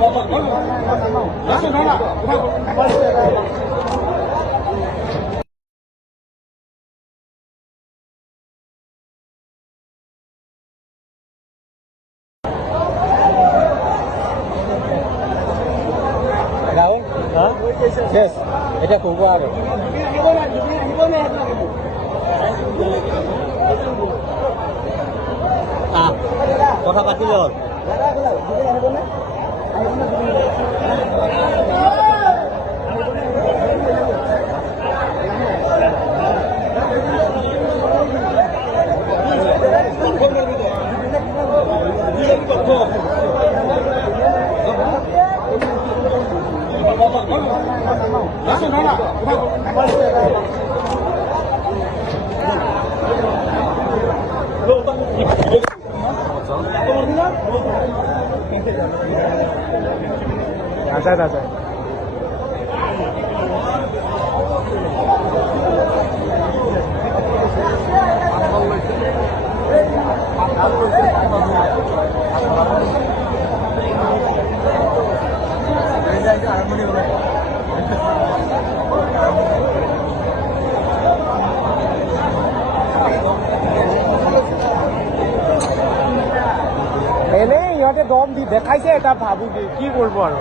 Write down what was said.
Raul? Huh? Yes. এটা Koko আর কথা পাতিল আছে এনেই ইহঁতে দম দি দেখাইছে এটা ভাবো কি করবো আৰু